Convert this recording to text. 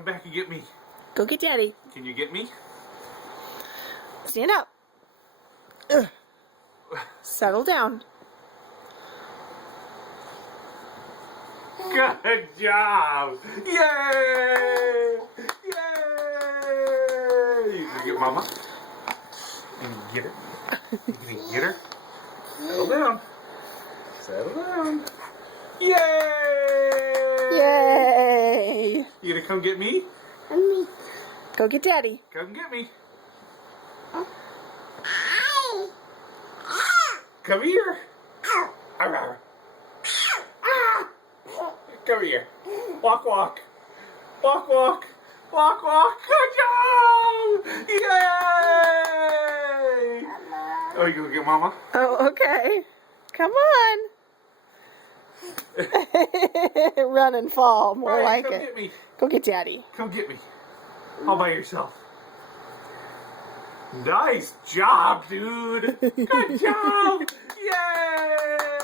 come back and get me. Go get Daddy. Can you get me? Stand up. Ugh. Settle down. Good job! Yay! Yay! You gonna get Mama? You gonna get her? You gonna get her? Settle down. Settle down. Yay! Yay! You gonna come get me? Go get Daddy. Come get me. Come here. Arr. Come here. Walk, walk. Walk, walk. Walk, walk. Good job! Yay! Oh, you gonna get Mama? Oh, okay. Come on. Run and fall. More Ryan, like come it. get me. Go get Daddy. Come get me. All by yourself. Nice job, dude. Good job. Yay!